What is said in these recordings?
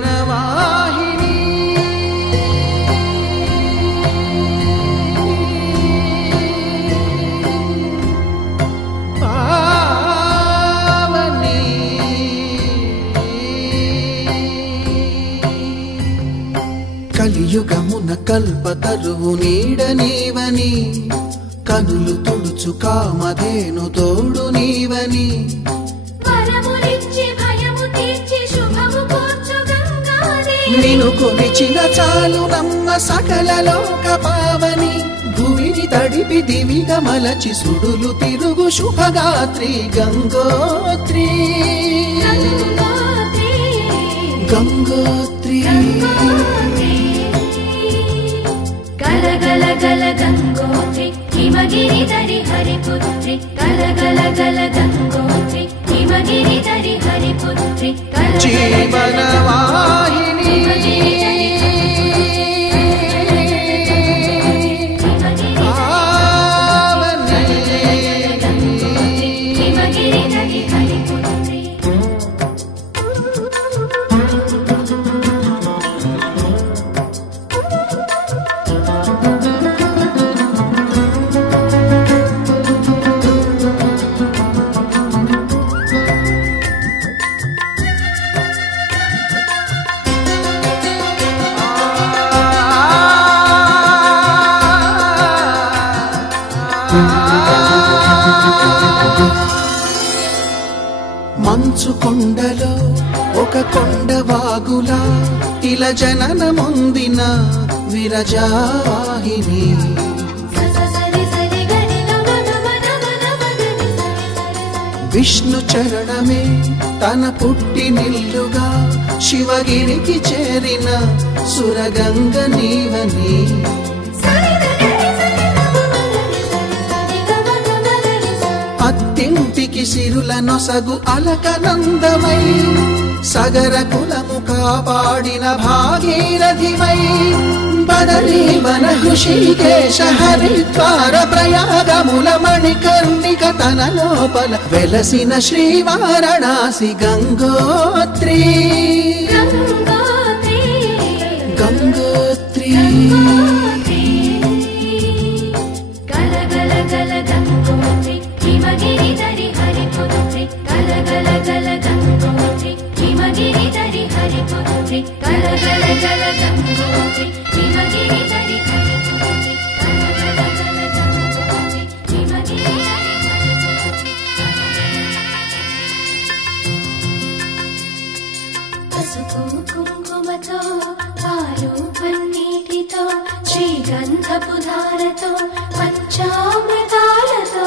జీవనవాహిని పావని కలియుగమున కల్పతరువు నీడ నీవని కనులు తుడుచు కామధేను తోడు నీవని నిను కొలిచిన చాలు నమ్మ సకల లోక పావని భూమిని తడిపి దివిగా మలచి సుడులు తిరుగు శుభగాత్రి గంగోత్రి గంగోత్రి గల గల గల గంగోత్రి హిమగిరి దరి హరిపుత్రి గల గల గల గంగోత్రి హిమగిరి దరి హరిపుత్రి జీవనవాహిని మంచు కొండలో ఒక కొండ వాగులా ఇలా జననమొందిన విరజావాహిని విష్ణు చరణమే తన పుట్టినిల్లుగా శివగిరికి చేరిన సురగంగ నీవని అత్తింటికి సిరుల నొసగు అలకనందమై సగర కులము కాపాడిన భాగీరథివై బదరీ వన హృషికేశ హరిద్వార ప్రయాగముల మణికర్ణిక తన లోపల వెలసిన శ్రీవారణాసి గంగోత్రి గంగోత్రి గల గల గల గంగోత్రి హిమగిరి దరి హరిపుత్రి గల గల గల గంగోత్రి హిమగిరి దరి హరిపుత్రి గల గల గల గంగోత్రి హిమగిరి దరి హరిపుత్రి గల గల గల గంగోత్రి హిమగిరి దరి హరిపుత్రి పసుపు కుంకుమతో పాలు పన్నీటితో శ్రీగంధపు ధారతో పంచామృతాలతో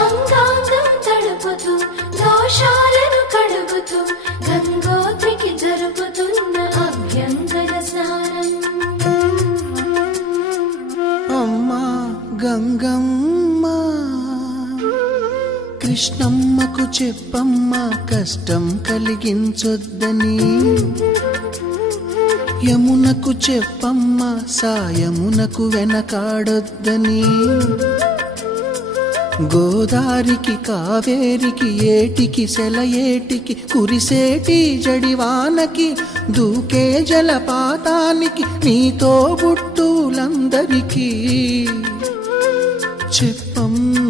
అంగాంగం తడుపుతూ దోషాలను కడుగుతూ గంగోత్రికి జరుపుతున్న అభ్యంగన స్నానం అమ్మా గంగమ్మ కృష్ణమ్మకు చెప్పమ్మ కష్టం కలిగించొద్దని యమునకు చెప్పమ్మ సాయమునకు వెనకాడొద్దని గోదారికి కావేరికి ఏటికి సెలయేటికి కురిసేటి జడివానకి దూకే జలపాతానికి నీతో బుట్టులందరికీ చెప్పమ్మా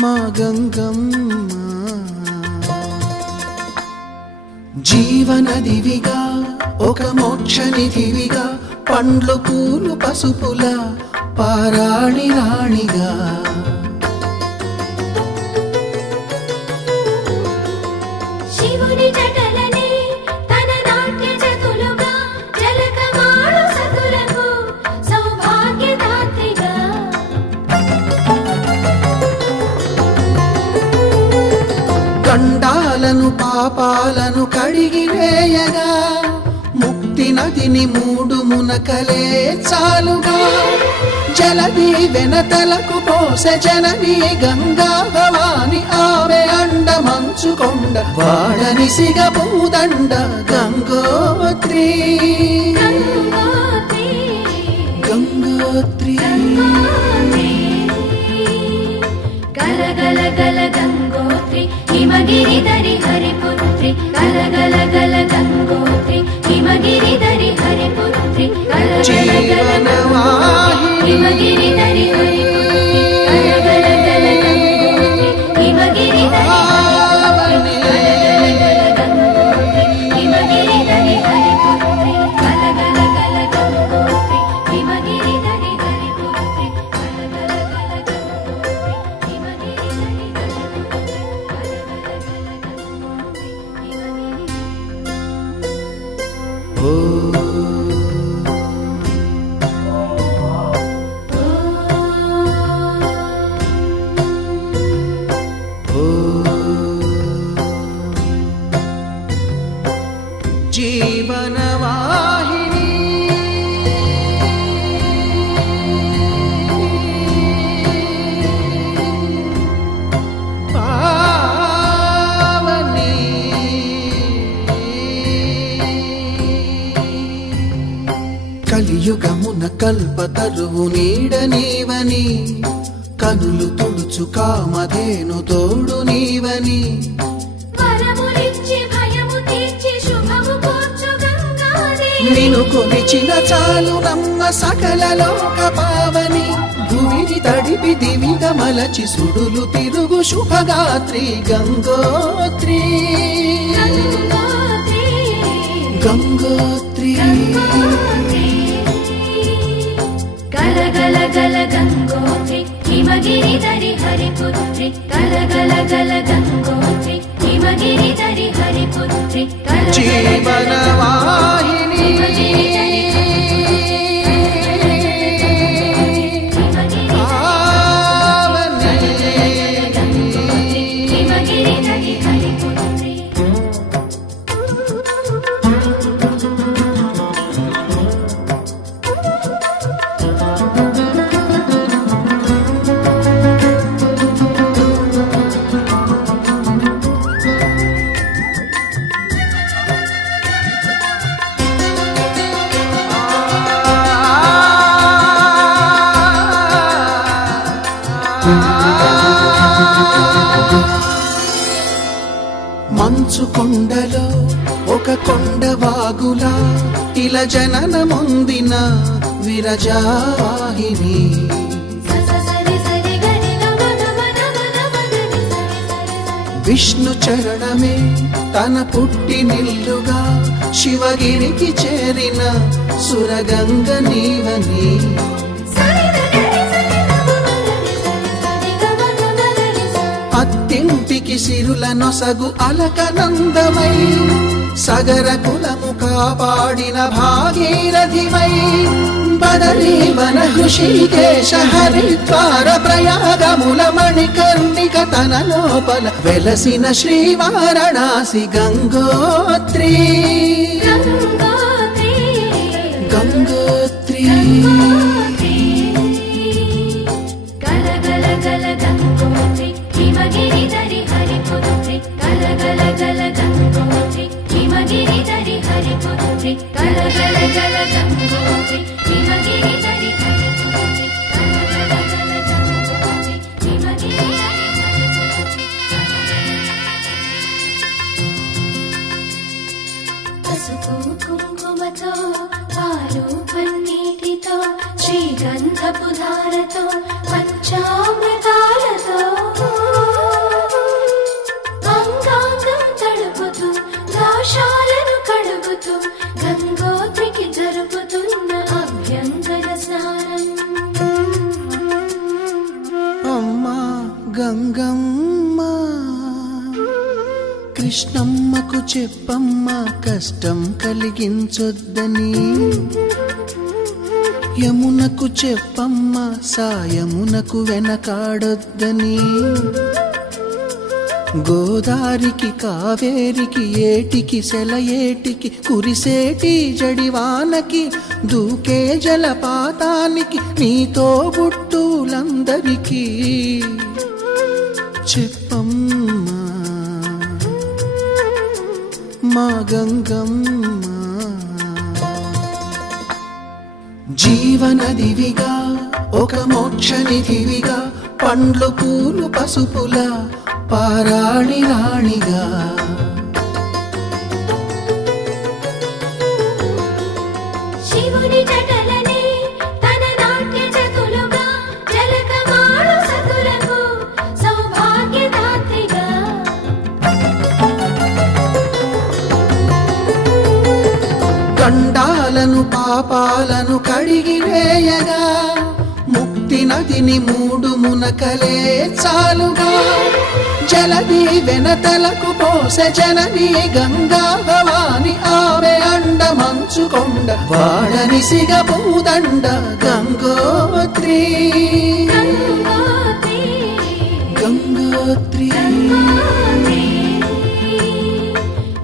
మా గంగమ్మ జీవనదివిగా ఒక మోక్షనిధివిగా పండ్లు పూలు పసుపుల పారాణి రాణిగా శివుని జటలనే తన నాట్య జతులుగా జలకమాడు సతులకు సౌభాగ్యదాత్రిగా గండాలను పాపాలను కడిగివేయగా ముక్తి నదిని మూడు మునకలే చాలుగా జల జలది వెనతలకు పోసె జనని గంగా భవాని ఆమె అండ మంచుకొండ వాడని సిగ పూదండ గంగోత్రి గంగోత్రి గల గల గల గంగోత్రి హిమగిరిధరి హరిపుత్రి గల గల గల గంగోత్రి హిమగిరిధరి హరిపుత్రి గల గల గల గంగోత్రి హిమగిరిధరి హరిపుత్రి గల గల గల గంగోత్రి హిమగిరిధరి హిమగిరిధరి హరిపుత్రి గల గల గల గంగోత్రి హిమగిరిధరి హరిపుత్రి గల గల గల గంగోత్రి హిమగిరిధరి జీవనవాహిని పావని కలియుగమున కల్పతరువు నీడ నీవని కనులు తుడుచు కామధేను తోడు నీవని నిన్ను కొలిచిన చాలు నమ్మ సకల లోక పావని భూమిని తడిపి దివిగా మలచి సుడులు తిరుగు శుభగాత్రి గంగోత్రి గంగోత్రి గల గల గల గంగోత్రి హిమగిరిధరి హరిపుత్రి గల గల గల గంగోత్రి హిమగిరిధరి హరిపుత్రి జీవనవాహిని హిమగిరిధరి హరిపుత్రి మంచు కొండలో ఒక కొండ వాగులా ఇలా జననమొందిన విరజావాహిని విష్ణు చరణమే తన పుట్టినిల్లుగా శివగిరికి చేరిన సురగంగ నీవని అత్తింటికి సిరుల నొసగు అలకనందమై సగర కులము కాపాడిన భాగీరథివై బదరీ వన హృషికేశ హరిద్వార ప్రయాగముల మణికర్ణిక తన లోపల వెలసిన శ్రీవారణాసి గంగోత్రి గంగోత్రి గల గల గల గంగోత్రి హిమగిరిధరి హరిపుత్రి గల గల గల గంగోత్రి హిమగిరిధరి హరిపుత్రి గల గల గల గంగోత్రి హిమగిరిధరి హరిపుత్రి గల గల గల గంగోత్రి హిమగిరిధరి హరిపుత్రి పసుపు కుంకుమతో పాలు పన్నీటితో శ్రీగంధపు ధారతో పంచామృతాలతో అంగాంగం తడుపుతూ దోషాలను కడుగుతూ గంగోత్రికి జరుపుతున్న అభ్యంగన స్నానం అమ్మా గంగమ్మ కృష్ణమ్మకు చెప్పమ్మ కష్టం కలిగించొద్దని యమునకు చెప్పమ్మ సాయమునకు వెనకాడొద్దని గోదారికి కావేరికి ఏటికి సెలయేటికి కురిసేటి జడివానకి దూకే జలపాతానికి నీతో బుట్టులందరికీ చెప్పమ్మా మా గంగమ్మ. జీవనదివిగా ఒక మోక్షనిధివిగా పండ్లు పూలు పసుపుల పారాణి రాణిగా శివుని జటలనే తన నాట్య చతులుగా జలకమాడు సతులకు సౌభాగ్యదాత్రిగా గండాలను పాపాలను కడిగివేయగా ముక్తి నదిని మూడు మునకలే చాలుగా జలది వెనతలకు పోసె జనని గంగా భవాని ఆమె అండ మంచుకొండ వాడని సిగ పూదండ గంగోత్రి గంగోత్రి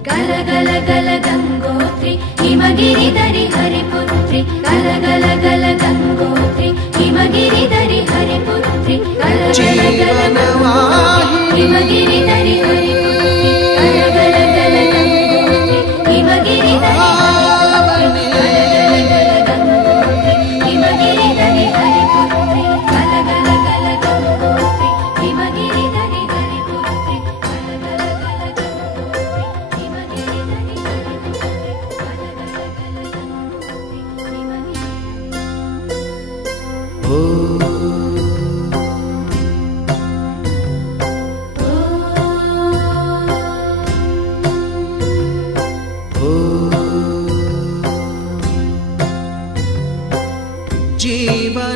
గల గల గల గంగోత్రి హిమగిరిధరి హరిపుత్రి గల గల గల గంగోత్రి హిమగిరిధరి హరిపుత్రి గల గల గల గంగోత్రి హిమగిరిధరి హరిపుత్రి గల గల గల గంగోత్రి హిమగిరిధరి హరిపుత్రి గల గల గల గంగోత్రి హిమగిరిధరి హరిపుత్రి గల గల గల గంగోత్రి హిమగిరిధరి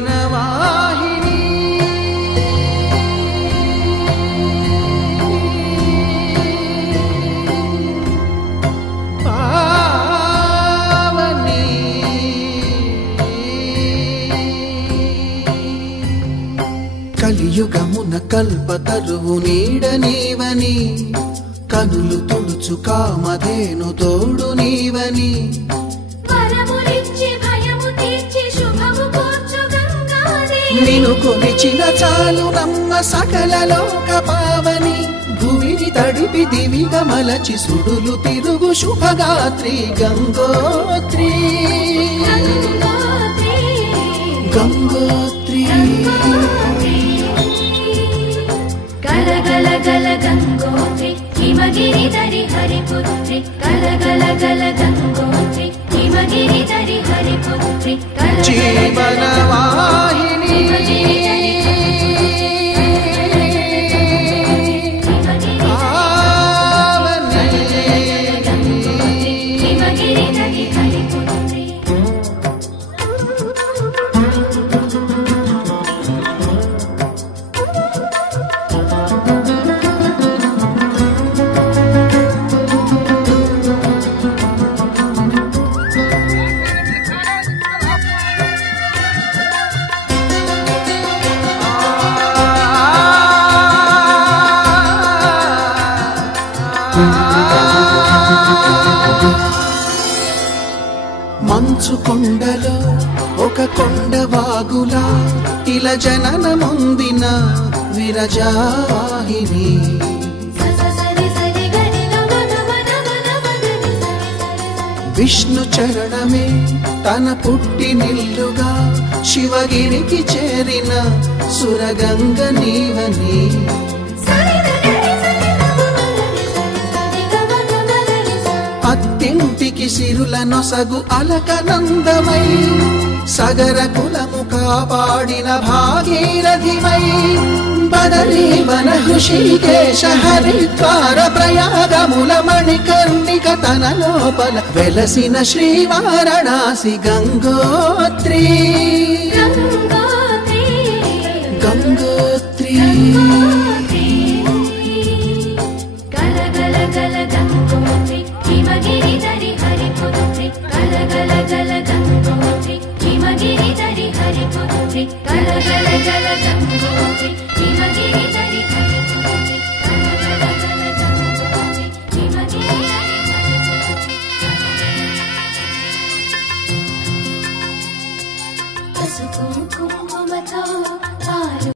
జీవనవాహిని పావని కలియుగమున కల్పతరువు నీడ నీవని కనులు తుడుచు కామధేను తోడు నీవని నిన్ను కొలిచిన చాలు నమ్మ సకల లోక పావని భూమిని తడిపి దివిగా మలచి సుడులు తిరుగు శుభగాత్రి గంగోత్రి గంగోత్రి గల గల గల గంగోత్రి హిమగిరిధరి హరిపుత్రి గల గల గల గంగోత్రి హిమగిరిధరి హరిపుత్రి జీవనవాహిని హిమగిరిధరి హరిపుత్రి మంచు కొండలో ఒక కొండ వాగులా ఇలా జననముందిన విరజాహిని విష్ణు చరణమే తన పుట్టినిల్లుగా శివగిరికి చేరిన సురగంగ నీవని అత్తింటికి సిరుల నొసగు అలకనందమై సగర కులము కాపాడిన భాగీరథివై బదరీ వన హృషికేశ హరిద్వార ప్రయాగముల మణికర్ణిక తన లోపల వెలసిన శ్రీవారణాసి గంగోత్రి గంగోత్రి గల గల గల గంగోత్రి హిమగిరిధరి హరిపుత్రి గల గల గల గంగోత్రి హిమగిరిధరి హరిపుత్రి గల గల గల గంగోత్రి హిమగిరిధరి హరిపుత్రి గల గల గల కుంకుమతో